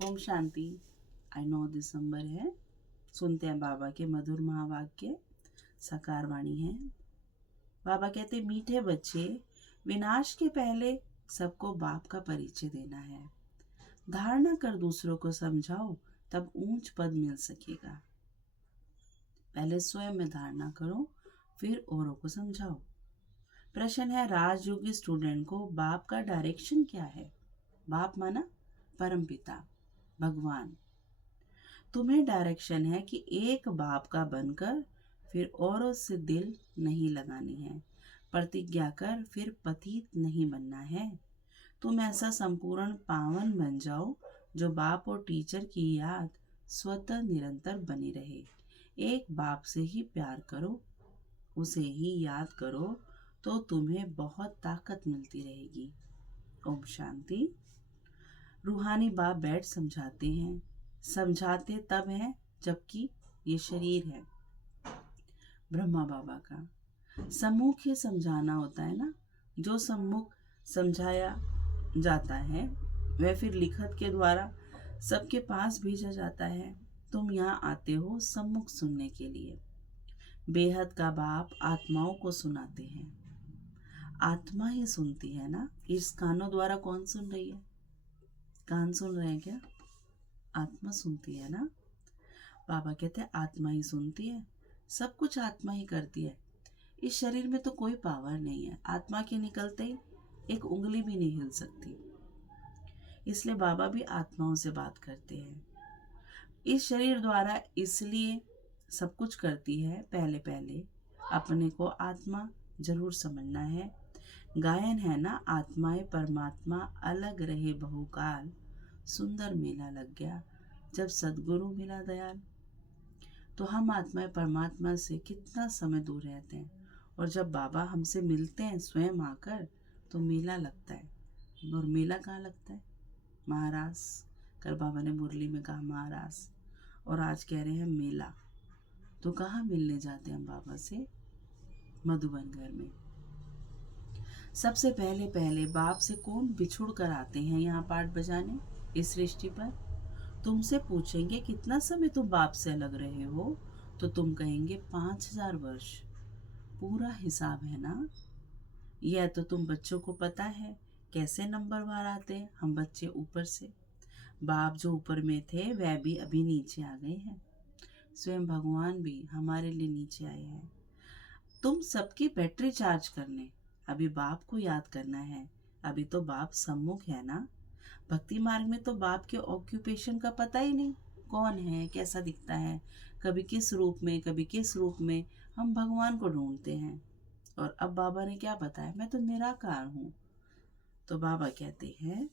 ओम शांति। आज 9 दिसंबर है। सुनते हैं बाबा के मधुर महावाक्य। साकार वाणी है। बाबा कहते, मीठे बच्चे, विनाश के पहले सबको बाप का परिचय देना है। धारणा कर दूसरों को समझाओ, तब ऊंच पद मिल सकेगा। पहले स्वयं में धारणा करो, फिर औरों को समझाओ। प्रश्न है, राजयोगी स्टूडेंट को बाप का डायरेक्शन क्या है? बाप माना परमपिता भगवान। तुम्हें डायरेक्शन है कि एक बाप का बनकर फिर औरों से दिल नहीं लगानी है। प्रतिज्ञा कर, फिर पतित नहीं बनना है। तुम ऐसा संपूर्ण पावन बन जाओ जो बाप और टीचर की याद स्वतः निरंतर बनी रहे। एक बाप से ही प्यार करो, उसे ही याद करो, तो तुम्हें बहुत ताकत मिलती रहेगी। ओम शांति। रूहानी बाप बैठ समझाते हैं। समझाते तब हैं जबकि ये शरीर है। ब्रह्मा बाबा का सम्मुख ही समझाना होता है ना। जो सम्मुख समझाया जाता है वह फिर लिखत के द्वारा सबके पास भेजा जाता है। तुम यहाँ आते हो सम्मुख सुनने के लिए। बेहद का बाप आत्माओं को सुनाते हैं। आत्मा ही सुनती है ना। इस कानों द्वारा कौन सुन रही है? कान सुन रहे हैं क्या? आत्मा सुनती है ना। बाबा कहते हैं आत्मा ही सुनती है, सब कुछ आत्मा ही करती है। इस शरीर में तो कोई पावर नहीं है। आत्मा के निकलते ही एक उंगली भी नहीं हिल सकती। इसलिए बाबा भी आत्माओं से बात करते हैं। इस शरीर द्वारा इसलिए सब कुछ करती है। पहले पहले अपने को आत्मा जरूर समझना है। गायन है ना, आत्माएं परमात्मा अलग रहे बहुकाल, सुंदर मेला लग गया जब सदगुरु मिला दयाल। तो हम आत्माएं परमात्मा से कितना समय दूर रहते हैं, और जब बाबा हमसे मिलते हैं स्वयं आकर तो मेला लगता है। और मेला कहाँ लगता है? महाराज। कल बाबा ने मुरली में कहा महाराज, और आज कह रहे हैं मेला। तो कहाँ मिलने जाते हैं हम बाबा से? मधुबन घर में। सबसे पहले पहले बाप से कौन बिछुड़ कर आते हैं यहाँ पाठ बजाने इस सृष्टि पर? तुमसे पूछेंगे कितना समय तुम बाप से अलग रहे हो, तो तुम कहेंगे 5000 वर्ष। पूरा हिसाब है ना। यह तो तुम बच्चों को पता है कैसे नंबर बार आते हैं। हम बच्चे ऊपर से, बाप जो ऊपर में थे वह भी अभी नीचे आ गए हैं। स्वयं भगवान भी हमारे लिए नीचे आए हैं। तुम सबकी बैटरी चार्ज करने अभी बाप को याद करना है। अभी तो बाप सम्मुख है ना। भक्ति मार्ग में तो बाप के ऑक्यूपेशन का पता ही नहीं, कौन है, कैसा दिखता है, कभी किस रूप में, कभी किस रूप में। हम भगवान को ढूंढते हैं। और अब बाबा ने क्या बताया? मैं तो निराकार हूँ। तो बाबा कहते हैं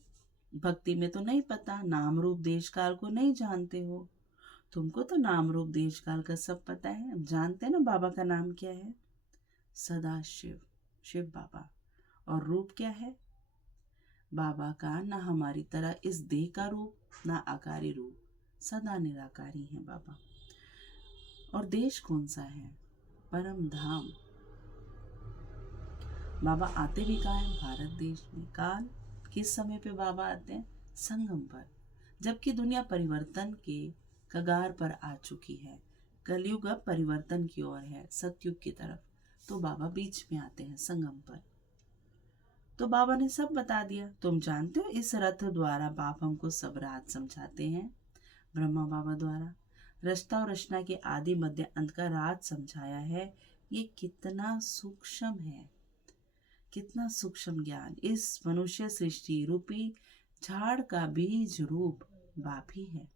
भक्ति में तो नहीं पता, नाम रूप देश काल को नहीं जानते हो। तुमको तो नाम रूप देश काल का सब पता है। अब जानते हैं ना बाबा का नाम क्या है? सदा शिव, शिव बाबा। और रूप क्या है? बाबा का ना हमारी तरह इस देह का रूप, ना आकारी रूप, सदा निराकारी है बाबा। और देश कौन सा है? परम धाम। बाबा आते भी कहाँ है? भारत देश में। काल किस समय पे बाबा आते हैं? संगम पर, जबकि दुनिया परिवर्तन के कगार पर आ चुकी है। कलयुग अब परिवर्तन की ओर है, सतयुग की तरफ। तो बाबा बीच में आते हैं संगम पर। तो बाबा ने सब बता दिया। तुम जानते हो इस रथ द्वारा बाप हमको सब राज समझाते हैं। ब्रह्मा बाबा द्वारा रचता और रचना के आदि मध्य अंत का राज समझाया है। ये कितना सूक्ष्म है, कितना सूक्ष्म ज्ञान। इस मनुष्य सृष्टि रूपी झाड़ का बीज रूप बाप ही है।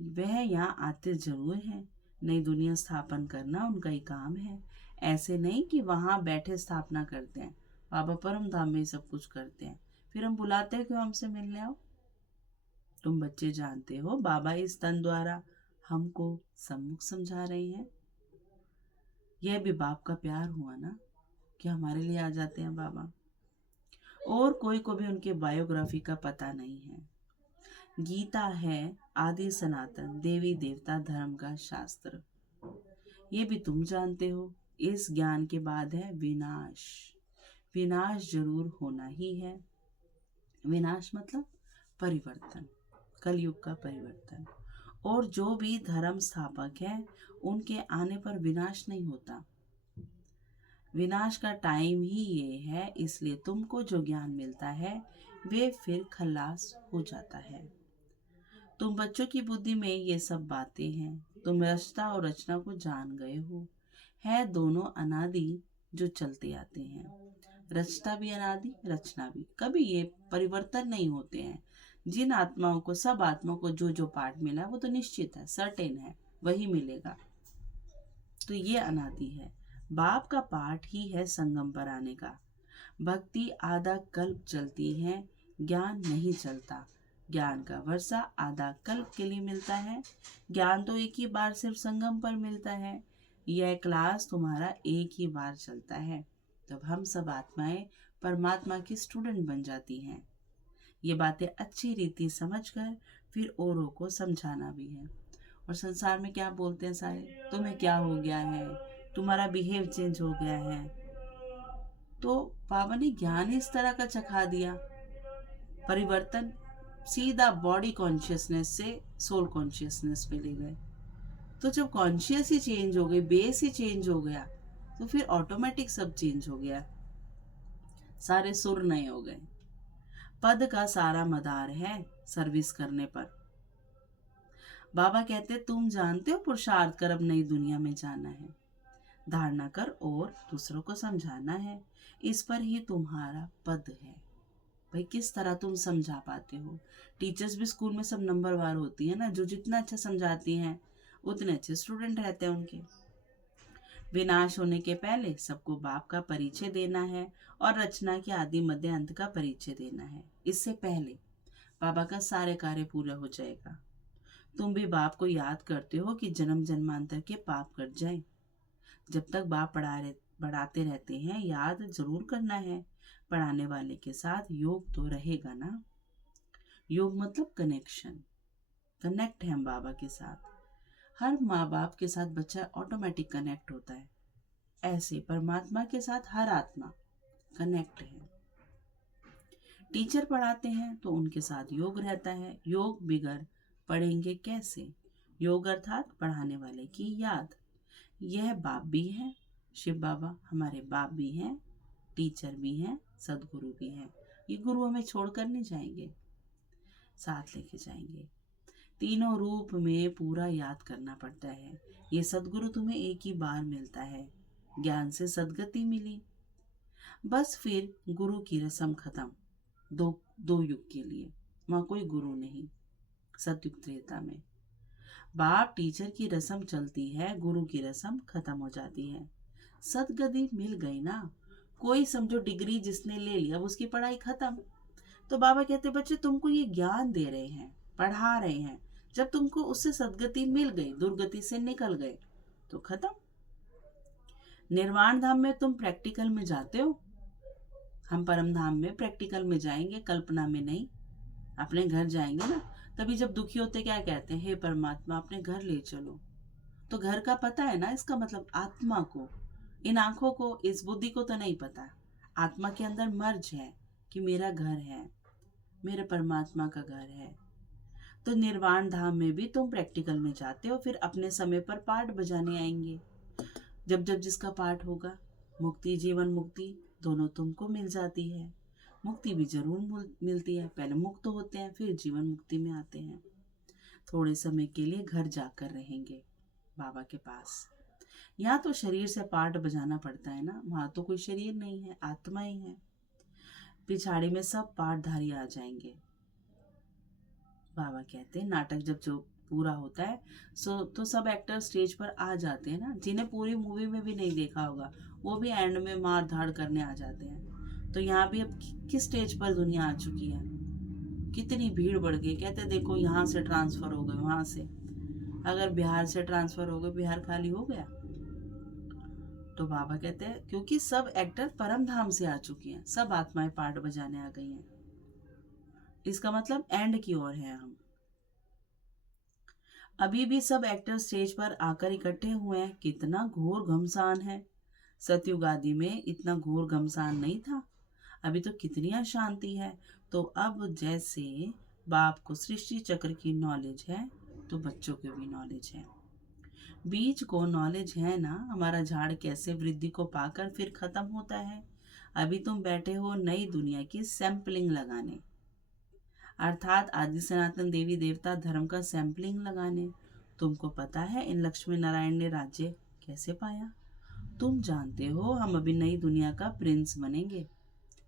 वह यहाँ आते जरूर हैं। नई दुनिया स्थापन करना उनका ही काम है। ऐसे नहीं कि वहां बैठे स्थापना करते हैं। बाबा परम धाम में सब कुछ करते हैं। फिर हम बुलाते हैं क्यों हमसे मिलने आओ? तुम बच्चे जानते हो बाबा इस तन द्वारा हमको सम्मुख समझा रहे हैं। यह भी बाप का प्यार हुआ ना कि हमारे लिए आ जाते हैं बाबा। और कोई को भी उनके बायोग्राफी का पता नहीं है। गीता है आदि सनातन देवी देवता धर्म का शास्त्र। ये भी तुम जानते हो। इस ज्ञान के बाद है विनाश। विनाश जरूर होना ही है। विनाश मतलब परिवर्तन। कलयुग का परिवर्तन। और जो भी धर्म स्थापक है उनके आने पर विनाश नहीं होता। विनाश का टाइम ही ये है, इसलिए तुमको जो ज्ञान मिलता है वे फिर खल्लास हो जाता है। तुम बच्चों की बुद्धि में ये सब बातें हैं। तुम रचना और रचना को जान गए हो। है दोनों अनादि जो चलते आते हैं। रचना भी अनादि, रचना भी। कभी ये परिवर्तन नहीं होते हैं। जिन आत्माओं को, सब आत्माओं को जो जो पाठ मिला वो तो निश्चित है, सर्टेन है, वही मिलेगा। तो ये अनादि है। बाप का पाठ ही है संगम पर आने का। भक्ति आधा कल्प चलती है, ज्ञान नहीं चलता। ज्ञान का वर्षा आधा कल्प के लिए मिलता है। ज्ञान तो एक ही बार सिर्फ संगम पर मिलता है। यह क्लास तुम्हारा एक ही बार चलता है। तब हम सब आत्माएं परमात्मा की स्टूडेंट बन जाती हैं। ये बातें अच्छी रीति समझकर फिर औरों को समझाना भी है। और संसार में क्या बोलते हैं सारे, तुम्हें क्या हो गया है, तुम्हारा बिहेव चेंज हो गया है। तो बाबा ने ज्ञान इस तरह का चखा दिया, परिवर्तन सीधा बॉडी कॉन्शियसनेस से सोल कॉन्शियसनेस पे ले गए। तो जब कॉन्शियस ही चेंज हो गई, बेस ही चेंज हो गया, तो फिर ऑटोमेटिक सब चेंज हो गया। सारे सुर नए हो गए। पद का सारा मदार है सर्विस करने पर। बाबा कहते तुम जानते हो पुरुषार्थ कर अब नई दुनिया में जाना है, धारणा कर और दूसरों को समझाना है। इस पर ही तुम्हारा पद है। भाई किस तरह तुम समझा पाते हो। टीचर्स भी स्कूल में सब नंबरवार होती है ना, जो जितना अच्छा समझाती हैं उतने अच्छे स्टूडेंट रहते हैं उनके। विनाश होने के पहले सबको बाप का परिचय देना है और रचना के आदि मध्य अंत का परिचय देना है। इससे पहले बाबा का सारे कार्य पूरा हो जाएगा। तुम भी बाप को याद करते हो कि जन्म जन्मांतर के पाप कट जाए। जब तक बाप पढ़ाते रहते हैं याद जरूर करना है। पढ़ाने वाले के साथ योग तो रहेगा ना। योग मतलब कनेक्शन, कनेक्ट है हम बाबा के साथ। हर माँ बाप के साथ बच्चा ऑटोमेटिक कनेक्ट होता है, ऐसे परमात्मा के साथ हर आत्मा कनेक्ट है। टीचर पढ़ाते हैं तो उनके साथ योग रहता है। योग बिगर पढ़ेंगे कैसे। योग अर्थात पढ़ाने वाले की याद। यह बाप भी है, शिव बाबा हमारे बाप भी हैं, टीचर भी हैं, सदगुरु भी हैं। ये गुरु हमें छोड़कर नहीं जाएंगे, साथ लेके जाएंगे। तीनों रूप में पूरा याद करना पड़ता है। ये सदगुरु तुम्हें एक ही बार मिलता है। ज्ञान से सदगति मिली, बस फिर गुरु की रस्म खत्म। दो युग के लिए वहां कोई गुरु नहीं। सतयुग त्रेता में बाप टीचर की रस्म चलती है, गुरु की रस्म खत्म हो जाती है। सदगति मिल गई ना। कोई समझो डिग्री जिसने ले लिया अब उसकी पढ़ाई खत्म। तो बाबा कहते बच्चे तुमको ये ज्ञान दे रहे हैं, पढ़ा रहे हैं, जब तुमको उससे सदगति मिल गई, दुर्गति से निकल गए तो खत्म। निर्वाण धाम में तुम प्रैक्टिकल में जाते हो, हम परम धाम में प्रैक्टिकल में जाएंगे, कल्पना में नहीं। अपने घर जाएंगे ना, तभी जब दुखी होते क्या कहते हैं, हे परमात्मा अपने घर ले चलो। तो घर का पता है ना, इसका मतलब आत्मा को, इन आंखों को, इस बुद्धि को तो नहीं पता। आत्मा के अंदर मर्ज है कि मेरा घर है, मेरे परमात्मा का घर है। तो निर्वाण धाम में भी तुम प्रैक्टिकल में जाते हो, फिर अपने समय पर पाठ बजाने आएंगे। जब जब जिसका पाठ होगा, मुक्ति जीवन मुक्ति दोनों तुमको मिल जाती है। मुक्ति भी जरूर मिलती है, पहले मुक्त होते हैं फिर जीवन मुक्ति में आते हैं। थोड़े समय के लिए घर जाकर रहेंगे बाबा के पास। यहाँ तो शरीर से पाठ बजाना पड़ता है ना, वहां तो कोई शरीर नहीं है, आत्मा ही है। पिछाड़ी में सब पाठधारी आ जाएंगे। बाबा कहते हैं नाटक जब जो पूरा होता है तो सब एक्टर स्टेज पर आ जाते हैं ना। जिन्हें पूरी मूवी में भी नहीं देखा होगा वो भी एंड में मार धाड़ करने आ जाते हैं। तो यहाँ भी अब किस स्टेज पर दुनिया आ चुकी है, कितनी भीड़ बढ़ गई। कहते देखो यहाँ से ट्रांसफर हो गए, वहां से अगर बिहार से ट्रांसफर हो गए, बिहार खाली हो गया। तो बाबा कहते हैं क्योंकि सब एक्टर परम धाम से आ चुकी हैं, सब आत्माएं पाठ बजाने आ गई हैं। इसका मतलब एंड की ओर है हम। अभी भी सब एक्टर स्टेज पर आकर इकट्ठे हुए हैं। कितना घोर घमसान है। सतयुग आदि में इतना घोर घमसान नहीं था। अभी तो कितनी अशांति है। तो अब जैसे बाप को सृष्टि चक्र की नॉलेज है तो बच्चों को भी नॉलेज है। बीज को नॉलेज है ना हमारा झाड़ कैसे वृद्धि को पाकर फिर खत्म होता है। अभी तुम बैठे हो नई दुनिया की सैंपलिंग लगाने, अर्थात आदि सनातन देवी देवता धर्म का सैंपलिंग लगाने। तुमको पता है इन लक्ष्मी नारायण ने राज्य कैसे पाया? तुम जानते हो हम अभी नई दुनिया का प्रिंस बनेंगे,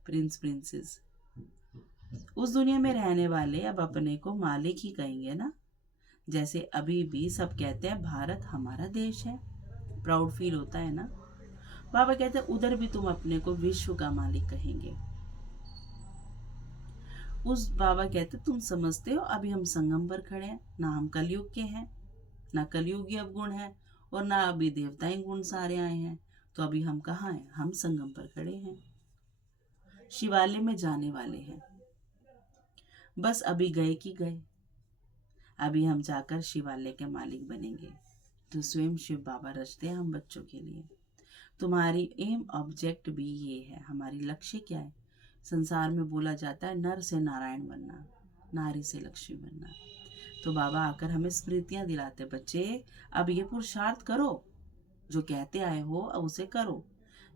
प्रिंस प्रिंसेस। उस दुनिया में रहने वाले अब अपने को मालिक ही कहेंगे ना, जैसे अभी भी सब कहते हैं भारत हमारा देश है, प्राउड फील होता है ना। बाबा कहते हैं उधर भी तुम अपने को विश्व का मालिक कहेंगे। उस बाबा कहते तुम समझते हो अभी हम संगम पर खड़े हैं, ना हम कलयुग के हैं, ना कलयुगी अवगुण है और ना अभी देवताएं गुण सारे आए हैं। तो अभी हम कहाँ हैं? हम संगम पर खड़े हैं, शिवालय में जाने वाले हैं। बस अभी गए कि गए, अभी हम जाकर शिवालय के मालिक बनेंगे। तो स्वयं शिव बाबा रचते हैं हम बच्चों के लिए। तुम्हारी एम ऑब्जेक्ट भी ये है, हमारी लक्ष्य क्या है? संसार में बोला जाता है नर से नारायण बनना, नारी से लक्ष्मी बनना। तो बाबा आकर हमें स्मृतियां दिलाते, बच्चे अब ये पुरुषार्थ करो, जो कहते आए हो अब उसे करो।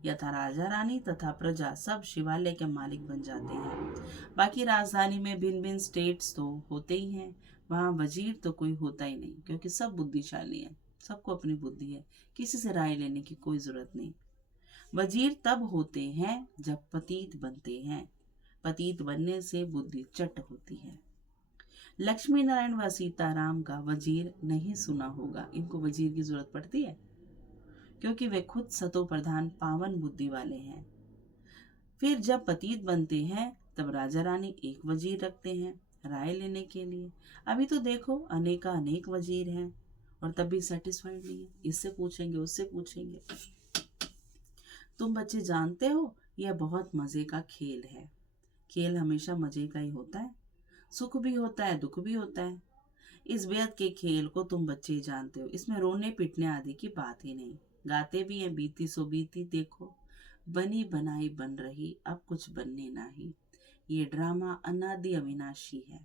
यथा राजा रानी तथा प्रजा सब शिवालय के मालिक बन जाते हैं। बाकी राजधानी में भिन्न भिन्न स्टेट्स तो होते ही हैं, वहाँ वजीर तो कोई होता ही नहीं, क्योंकि सब बुद्धिशाली हैं, सबको अपनी बुद्धि है, किसी से राय लेने की कोई जरूरत नहीं। वजीर तब होते हैं जब पतित बनते हैं, पतित बनने से बुद्धि चट होती है। लक्ष्मी नारायण व सीताराम का वजीर नहीं सुना होगा, इनको वजीर की जरूरत पड़ती है क्योंकि वे खुद सतो प्रधान पावन बुद्धि वाले हैं। फिर जब पतित बनते हैं तब राजा रानी एक वजीर रखते हैं राय लेने के लिए। अभी तो देखो अनेका अनेक वजीर हैं और तब भी सेटिस्फाइड नहीं है, इससे पूछेंगे उससे पूछेंगे। तुम बच्चे जानते हो यह बहुत मजे का खेल है। खेल हमेशा मजे का ही होता है, सुख भी होता है दुख भी होता है। इस बेहद के खेल को तुम बच्चे जानते हो, इसमें रोने पिटने आदि की बात ही नहीं। गाते भी हैं बीती सो बीती देखो, बनी बनाई बन रही अब कुछ बनने ना ही। ये ड्रामा अनादि अविनाशी है,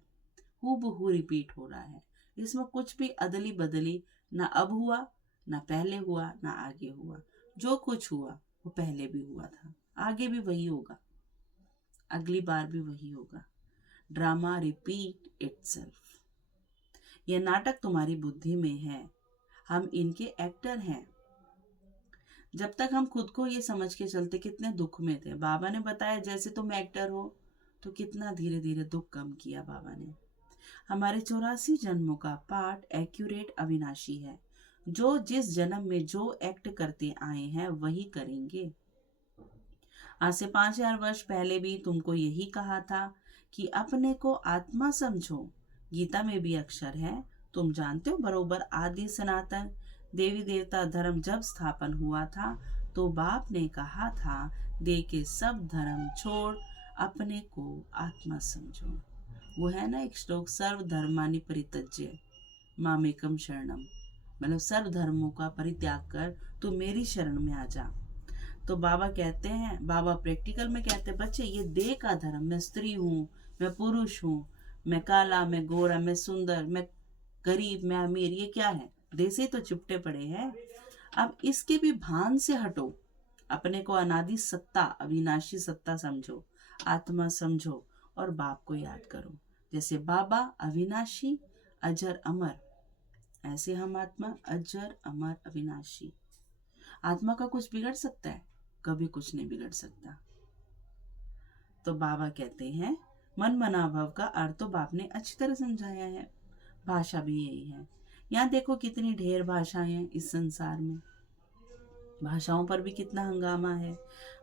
हूबहू रिपीट हो रहा है। इसमें कुछ भी अदली बदली ना अब हुआ, ना पहले हुआ, ना आगे हुआ। जो कुछ हुआ वो पहले भी हुआ था, आगे भी वही होगा, अगली बार भी वही होगा। Drama repeat itself. यह नाटक तुम्हारी बुद्धि में है, हम इनके एक्टर हैं। जब तक हम खुद को ये समझ के चलते कितने दुख में थे, बाबा ने बताया जैसे तुम एक्टर हो, तो कितना धीरे धीरे दुख कम किया बाबा ने। हमारे 84 जन्मों का पाठ एक्यूरेट अविनाशी है, जो जिस जन्म में जो एक्ट करते आए हैं वही करेंगे। आज से 5000 वर्ष पहले भी तुमको यही कहा था कि अपने को आत्मा समझो। गीता में भी अक्षर है, तुम जानते हो बरोबर आदि सनातन देवी देवता धर्म जब स्थापन हुआ था तो बाप ने कहा था दे के सब धर्म छोड़ अपने को आत्मा समझो। वो है ना एक श्लोक, सर्व धर्मानि परित्यज्य मामेकम शरणम, मतलब सर्व धर्मों का परित्याग कर तो मेरी शरण में आ जा। तो बाबा कहते हैं, बाबा प्रैक्टिकल में कहते हैं बच्चे ये देह का धर्म, मैं स्त्री हूँ, मैं पुरुष हूँ, मैं काला, मैं गोरा, मैं सुंदर, मैं गरीब, मैं अमीर, ये क्या है? देह से तो चिपटे पड़े हैं। अब इसके भी भान से हटो, अपने को अनादि सत्ता अविनाशी सत्ता समझो, आत्मा समझो और बाप को याद करो। जैसे बाबा अविनाशी अजर अमर, ऐसे हम आत्मा अजर अमर अविनाशी। आत्मा का कुछ बिगड़ सकता है? कभी कुछ नहीं बिगड़ सकता। तो बाबा कहते हैं मन मनाभव का अर्थ तो बाप ने अच्छी तरह समझाया है, भाषा भी यही है। यहाँ देखो कितनी ढेर भाषाएं हैं इस संसार में, भाषाओं पर भी कितना हंगामा है।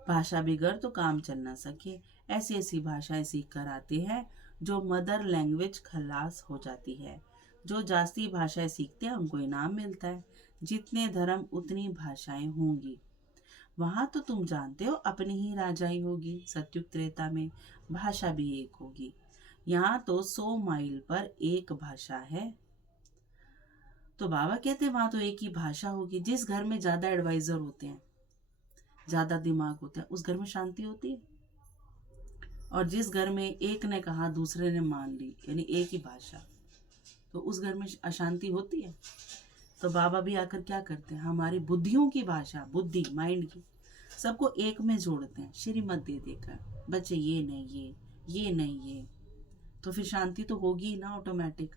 भाषा बिगड़ तो काम चल ना सके, ऐसी ऐसी भाषाएं सीख कर आते हैं जो मदर लैंग्वेज खलास हो जाती है। जो जास्ती भाषाएं सीखते हैं उनको इनाम मिलता है, जितने धर्म उतनी भाषाएं होंगी। वहां तो तुम जानते हो अपनी ही राजाई होगी, सत्युग त्रेता में भाषा भी एक होगी। यहाँ तो 100 माइल पर एक भाषा है। तो बाबा कहते हैं वहां तो एक ही भाषा होगी। जिस घर में ज्यादा एडवाइजर होते हैं, ज्यादा दिमाग होता है, उस घर में शांति होती है। और जिस घर में एक ने कहा दूसरे ने मान ली, यानी एक ही भाषा, तो उस घर में अशांति होती है। तो बाबा भी आकर क्या करते हैं, हमारी बुद्धियों की भाषा, बुद्धि माइंड की, सबको एक में जोड़ते हैं श्रीमत दे देकर, बच्चे ये नहीं ये नहीं ये, तो फिर शांति तो होगी ही ना ऑटोमेटिक।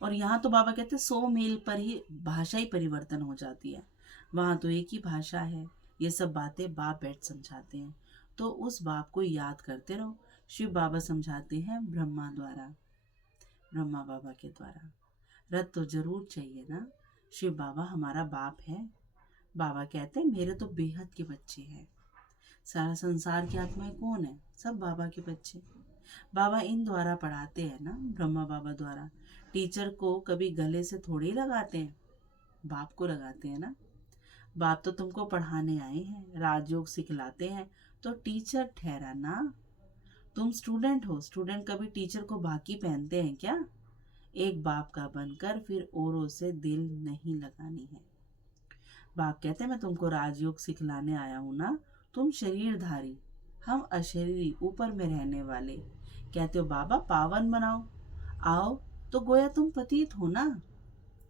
और यहाँ तो बाबा कहते हैं 100 मील पर ही भाषा ही परिवर्तन हो जाती है, वहाँ तो एक ही भाषा है। ये सब बातें बाप बैठ समझाते हैं, तो उस बाप को याद करते रहो। शिव बाबा समझाते हैं ब्रह्मा द्वारा, ब्रह्मा बाबा के द्वारा। रथ तो जरूर चाहिए ना, शिव बाबा हमारा बाप है। बाबा कहते हैं मेरे तो बेहद के बच्चे हैं, सारा संसार की आत्माएं कौन है, सब बाबा के बच्चे। बाबा इन द्वारा पढ़ाते हैं ना, ब्रह्मा बाबा द्वारा। टीचर को कभी गले से थोड़ी लगाते हैं, बाप को लगाते हैं ना। बाप तो तुमको पढ़ाने आए हैं, राजयोग सिखलाते हैं, तो टीचर ठहरा ना। तुम स्टूडेंट हो, स्टूडेंट कभी टीचर को बाकी पहनते हैं क्या? एक बाप का बनकर फिर औरों से दिल नहीं लगानी है। बाप कहते हैं मैं तुमको राजयोग सिखलाने आया हूं ना, तुम शरीरधारी, हम अशरीरी, ऊपर में रहने वाले। कहते हो बाबा पावन बनाओ, आओ, तो गोया तुम पतित हो ना।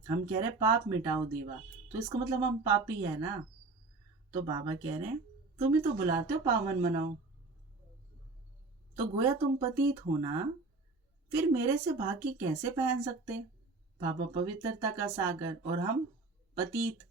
हम कह रहे पाप मिटाओ देवा, तो इसका मतलब हम पापी है ना। तो बाबा कह रहे हैं तुम ही तो बुलाते हो पावन बनाओ, तो गोया तुम पतित हो ना, फिर मेरे से भागी कैसे पहन सकते? बाबा पवित्रता का सागर और हम पतित।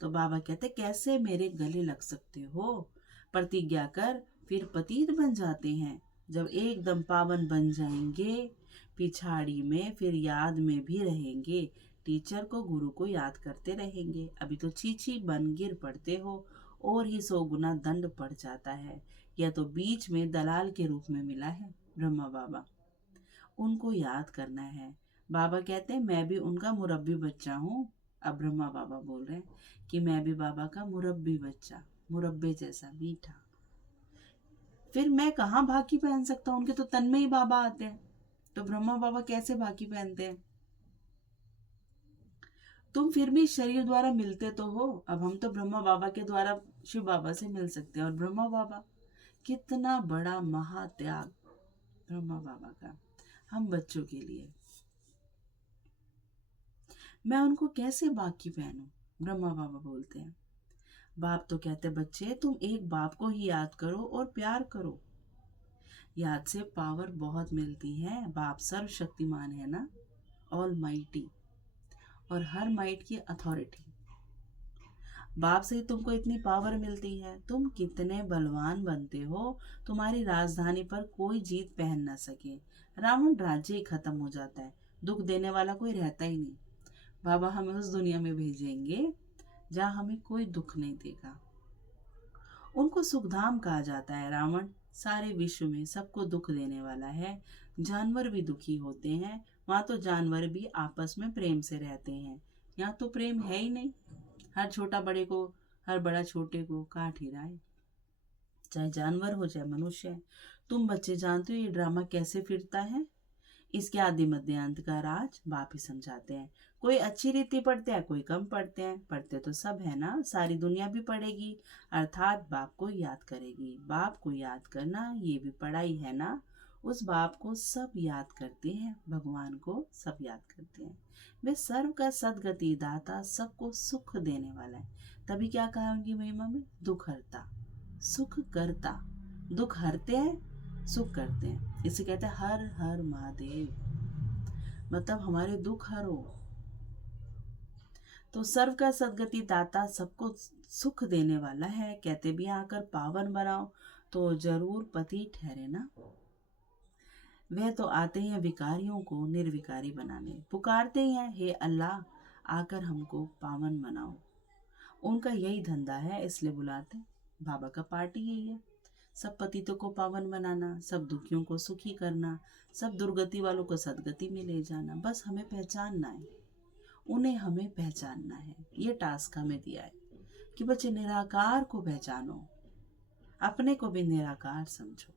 तो बाबा कहते कैसे मेरे गले लग सकते हो? प्रतिज्ञा कर, फिर पतित बन जाते हैं। जब एकदम पावन बन जाएंगे, पिछाड़ी में फिर याद में भी रहेंगे, टीचर को गुरु को याद करते रहेंगे। अभी तो चीची बन गिर पड़ते हो, और ही 100 गुना दंड पड़ जाता है। यह तो बीच में दलाल के रूप में मिला है ब्रह्मा बाबा, उनको याद करना है। बाबा कहते हैं मैं भी उनका मुरब्बी बच्चा हूँ। अब ब्रह्मा बाबा बोल रहे हैं कि मैं भी बाबा का मुरब्बी बच्चा, मुरब्बे जैसा मीठा। फिर मैं कहाँ भाकी पहन सकता हूँ, उनके तो तन में ही बाबा आते हैं, तो ब्रह्मा बाबा कैसे भाकी पहनते हैं? तुम फिर भी शरीर द्वारा मिलते तो हो, अब हम तो ब्रह्मा बाबा के द्वारा शिव बाबा से मिल सकते हैं। और ब्रह्मा बाबा, कितना बड़ा महात्याग ब्रह्मा बाबा का हम बच्चों के लिए। मैं उनको कैसे बाकी पहनूं? ब्रह्मा बाबा बोलते हैं। बाप तो कहते बच्चे तुम एक बाप को ही याद करो और प्यार करो, याद से पावर बहुत मिलती है। बाप सर्वशक्तिमान है ना, ऑल माइटी, और हर माइट की अथॉरिटी। बाप से ही तुमको इतनी पावर मिलती है, तुम कितने बलवान बनते हो, तुम्हारी राजधानी पर कोई जीत पहन ना सके। रावण राज्य ही खत्म हो जाता है, दुख देने वाला कोई रहता ही नहीं। बाबा हमें उस दुनिया में भेजेंगे जहाँ हमें कोई दुख नहीं देगा। उनको सुखधाम कहा जाता है। रावण सारे विश्व में सबको दुख देने वाला है, जानवर भी दुखी होते हैं। वहाँ तो जानवर भी आपस में प्रेम से रहते हैं, यहाँ तो प्रेम है ही नहीं। हर छोटा बड़े को, हर बड़ा छोटे को काट ही रहा है, चाहे जानवर हो चाहे मनुष्य है। तुम बच्चे जानते हो ये ड्रामा कैसे फिरता है? इसके आदि मध्य अंत का राज बाप ही समझाते हैं। कोई अच्छी रीति पढ़ते हैं, कोई कम पढ़ते हैं, पढ़ते तो सब है ना, सारी दुनिया भी पढ़ेगी, अर्थात बाप को याद करेगी। बाप को याद करना ये भी पढ़ाई है ना। उस बाप को सब याद करते हैं, भगवान को सब याद करते हैं। वे सर्व का सदगति दाता, सबको सुख देने वाला है। तभी क्या कहा उनकी महिमा में, दुख हरता, सुख करता। दुख हरते हैं, सुख करते हैं, इसे कहते हैं हर हर महादेव, मतलब हमारे दुख हरो। तो सर्व का सदगति दाता, सबको सुख देने वाला है। कहते भी आकर पावन बनाओ, तो जरूर पति ठहरे ना। वह तो आते हैं विकारियों को निर्विकारी बनाने, पुकारते ही हैं हे अल्लाह आकर हमको पावन बनाओ। उनका यही धंधा है, इसलिए बुलाते। बाबा का पार्टी यही है, सब पतितों को पावन बनाना, सब दुखियों को सुखी करना, सब दुर्गति वालों को सदगति में ले जाना। बस हमें पहचानना है, उन्हें हमें पहचानना है। ये टास्क हमें दिया है कि बच्चे निराकार को पहचानो, अपने को भी निराकार समझो।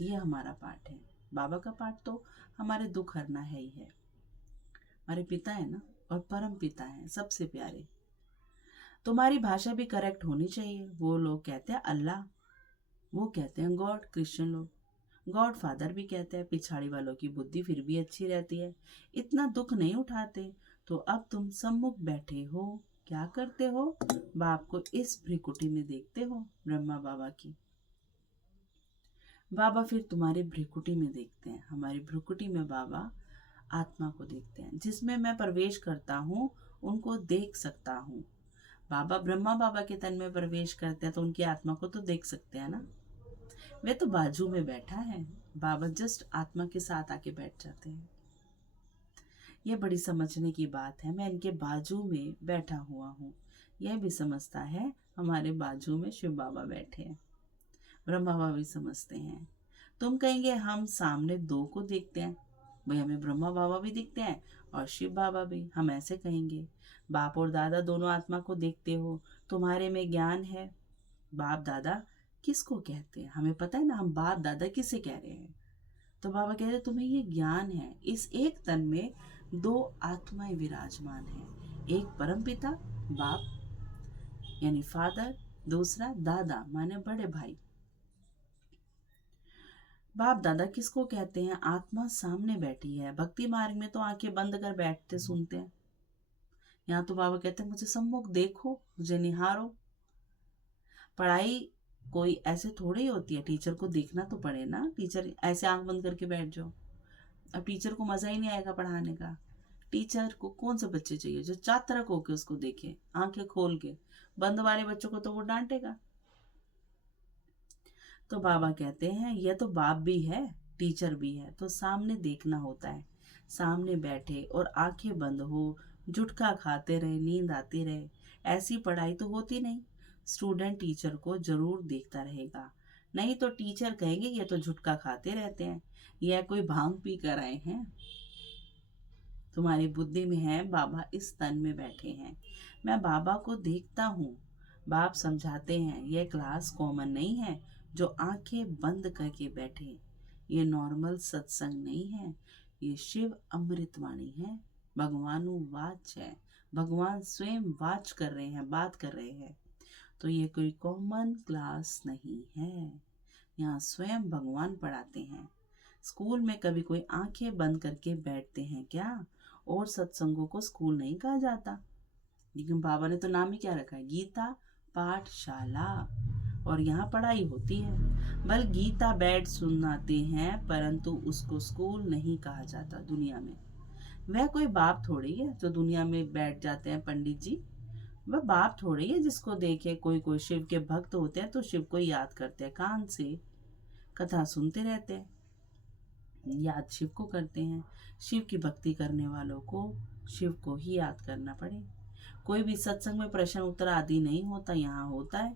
ये हमारा पाठ है। बाबा का पाठ तो हमारे दुख हरना है ही है। हमारे पिता है ना, और परम पिता है, सबसे प्यारे। तुम्हारी भाषा भी करेक्ट होनी चाहिए। वो लोग कहते हैं अल्लाह, वो कहते हैं गॉड, क्रिश्चियन लोग गॉड फादर भी कहते हैं। पिछाड़ी वालों की बुद्धि फिर भी अच्छी रहती है, इतना दुख नहीं उठाते। तो अब तुम सम्मुख बैठे हो, क्या करते हो? बाप को इस भ्रिकुटी में देखते हो, ब्रह्मा बाबा की। बाबा फिर तुम्हारी भ्रिकुटी में देखते हैं। हमारी भ्रिकुटी में बाबा आत्मा को देखते हैं। जिसमें मैं प्रवेश करता हूँ उनको देख सकता हूँ। बाबा ब्रह्मा बाबा के तन में प्रवेश करते हैं तो उनकी आत्मा को तो देख सकते हैं ना। वे तो बाजू में बैठा है, बाबा जस्ट आत्मा के साथ आके बैठ जाते हैं। यह बड़ी समझने की बात है। मैं इनके बाजू में बैठा हुआ हूँ। यह भी समझता है हमारे बाजू में शिव बाबा बैठे हैं। ब्रह्मा बाबा भी समझते हैं। तुम कहेंगे हम सामने दो को देखते हैं, भाई हमें ब्रह्मा बाबा भी दिखते हैं और शिव बाबा भी। हम ऐसे कहेंगे बाप और दादा दोनों आत्मा को देखते हो, तुम्हारे में ज्ञान है। बाप दादा किसको कहते हैं? हमें पता है ना हम बाप दादा किसे कह रहे हैं। तो बाबा कहते हैं तुम्हें ये ज्ञान है, इस एक तन में दो आत्माएं विराजमान हैं। एक परमपिता बाप यानी फादर, दूसरा दादा माने बड़े भाई। बाप दादा किसको कहते हैं? आत्मा सामने बैठी है। भक्ति मार्ग में तो आंखें बंद कर बैठते सुनते हैं। यहाँ तो बाबा कहते हैं मुझे सम्मुख देखो, मुझे निहारो। पढ़ाई कोई ऐसे थोड़ी ही होती है, टीचर को देखना तो पड़े ना। टीचर ऐसे आंख बंद करके बैठ जाओ, अब टीचर को मजा ही नहीं आएगा पढ़ाने का। टीचर को कौन से बच्चे चाहिए जो चातरक होके उसको देखे आंखें खोल के। बंद वाले बच्चों को तो वो डांटेगा। तो बाबा कहते हैं यह तो बाप भी है, टीचर भी है, तो सामने देखना होता है। सामने बैठे और आंखें बंद हो, झुटका खाते रहे, नींद आती रहे, ऐसी पढ़ाई तो होती नहीं। स्टूडेंट टीचर को जरूर देखता रहेगा, नहीं तो टीचर कहेंगे ये तो झुटका खाते रहते हैं, यह कोई भांग पी कर आए हैं। तुम्हारी बुद्धि में है बाबा इस तन में बैठे हैं। मैं बाबा को देखता हूँ। बाप समझाते हैं यह क्लास कॉमन नहीं है जो आंखें बंद करके बैठे। ये नॉर्मल सत्संग नहीं है, ये शिव अमृतवाणी है, भगवानु वाच है। भगवान स्वयं वाच कर रहे हैं, बात कर रहे हैं। तो ये कोई कॉमन क्लास नहीं है, यहाँ स्वयं भगवान पढ़ाते हैं। स्कूल में कभी कोई आंखें बंद करके बैठते हैं क्या? और सत्संगों को स्कूल नहीं कहा जाता, लेकिन बाबा ने तो नाम ही क्या रखा है, गीता पाठशाला। और यहाँ पढ़ाई होती है। बल गीता बैठ सुनाते हैं, परंतु उसको स्कूल नहीं कहा जाता दुनिया में। वह कोई बाप थोड़ी है जो दुनिया में बैठ जाते हैं पंडित जी। वह बाप थोड़ी है जिसको देखे कोई कोई शिव के भक्त होते हैं तो शिव को याद करते हैं, कान से कथा सुनते रहते हैं, याद शिव को करते हैं। शिव की भक्ति करने वालों को शिव को ही याद करना पड़े। कोई भी सत्संग में प्रश्न उत्तर आदि नहीं होता, यहाँ होता है।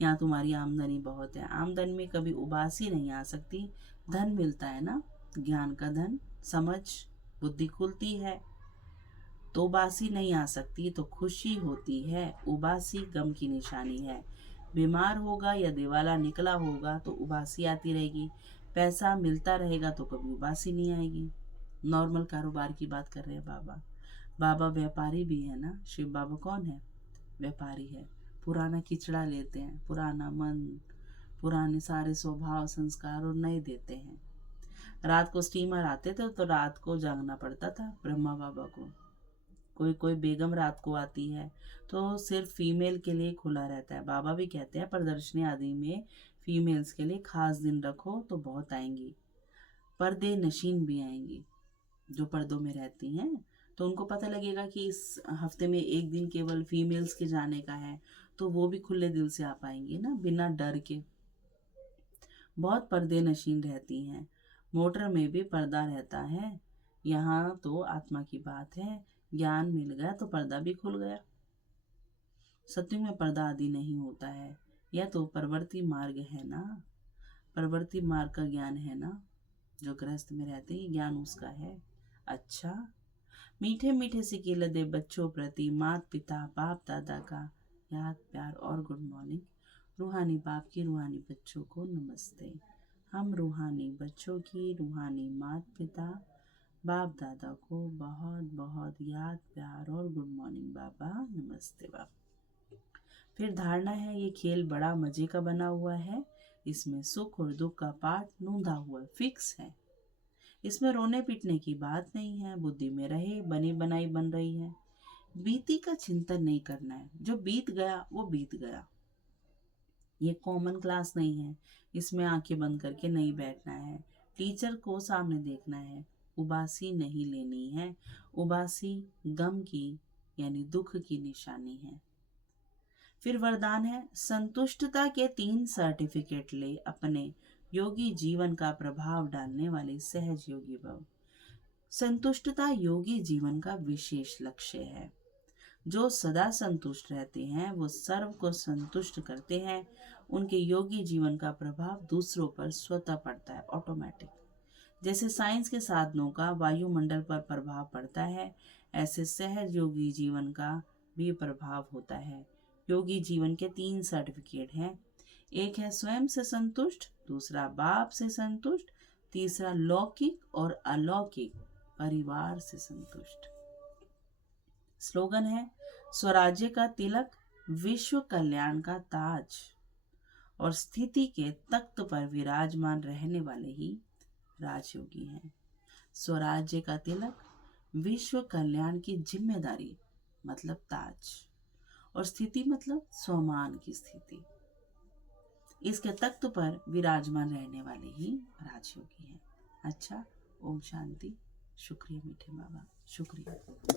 यहाँ तुम्हारी आमदनी बहुत है, आमदनी में कभी उबासी नहीं आ सकती। धन मिलता है ना, ज्ञान का धन, समझ बुद्धि खुलती है तो उबासी नहीं आ सकती, तो खुशी होती है। उबासी गम की निशानी है। बीमार होगा या दिवाला निकला होगा तो उबासी आती रहेगी। पैसा मिलता रहेगा तो कभी उबासी नहीं आएगी। नॉर्मल कारोबार की बात कर रहे हैं बाबा। बाबा व्यापारी भी है ना। शिव बाबा कौन है? व्यापारी है। पुराना किचड़ा लेते हैं, पुराना मन, पुराने सारे स्वभाव संस्कार और नए देते हैं। रात को स्टीमर आते थे तो रात को जागना पड़ता था ब्रह्मा बाबा को। कोई कोई बेगम रात को आती है तो सिर्फ फीमेल के लिए खुला रहता है। बाबा भी कहते हैं प्रदर्शनी आदि में फीमेल्स के लिए खास दिन रखो तो बहुत आएंगी। पर्दे नशीन भी आएंगी जो पर्दों में रहती हैं, तो उनको पता लगेगा कि इस हफ्ते में एक दिन केवल फीमेल्स के जाने का है, तो वो भी खुले दिल से आ पाएंगी ना, बिना डर के। बहुत पर्दे नशीन रहती हैं। मोटर में भी पर्दा रहता है। यहाँ तो आत्मा की बात है, ज्ञान मिल गया तो पर्दा भी खुल गया। सत्युग में पर्दा आदि नहीं होता है। यह तो परवर्ती मार्ग है ना, परवर्ती मार्ग का ज्ञान है ना। जो गृहस्थ में रहते हैं ज्ञान उसका है। अच्छा, मीठे मीठे सिके दे बच्चों प्रति माता पिता बाप दादा का याद प्यार और गुड मॉर्निंग। रूहानी बाप की रूहानी बच्चों को नमस्ते। हम रूहानी बच्चों की रूहानी माता पिता बाप दादा को बहुत बहुत याद प्यार और गुड मॉर्निंग बाबा, नमस्ते बाबा। फिर धारणा है ये खेल बड़ा मजे का बना हुआ है, इसमें सुख और दुख का पाठ नूंदा हुआ फिक्स है। इसमें रोने पीटने की बात नहीं है। बुद्धि में रहे बनी बनाई बन रही है। बीती का चिंतन नहीं करना है। जो बीत गया वो बीत गया। ये कॉमन क्लास नहीं है। इसमें आंखें बंद करके नहीं बैठना है। टीचर को सामने देखना है। उबासी नहीं लेनी है। उबासी गम की यानी दुख की निशानी है। फिर वरदान है, संतुष्टता के 3 सर्टिफिकेट ले, अपने योगी जीवन का प्रभाव डालने वाले सहज योगी भव। संतुष्टता योगी जीवन का विशेष लक्ष्य है। जो सदा संतुष्ट रहते हैं वो सर्व को संतुष्ट करते हैं। उनके योगी जीवन का प्रभाव दूसरों पर स्वतः पड़ता है, ऑटोमेटिक। जैसे साइंस के साधनों का वायुमंडल पर प्रभाव पड़ता है, ऐसे सहज योगी जीवन का भी प्रभाव होता है। योगी जीवन के 3 सर्टिफिकेट हैं। एक है स्वयं से संतुष्ट, दूसरा बाप से संतुष्ट, तीसरा लौकिक और अलौकिक परिवार से संतुष्ट। स्लोगन है, स्वराज्य का तिलक, विश्व कल्याण का ताज और स्थिति के तख्त पर विराजमान रहने वाले ही राजयोगी हैं। स्वराज्य का तिलक, विश्व कल्याण की जिम्मेदारी मतलब ताज, और स्थिति मतलब स्वमान की स्थिति, इसके तख्त पर विराजमान रहने वाले ही राजयोगी हैं। अच्छा, ओम शांति। शुक्रिया मीठे बाबा, शुक्रिया।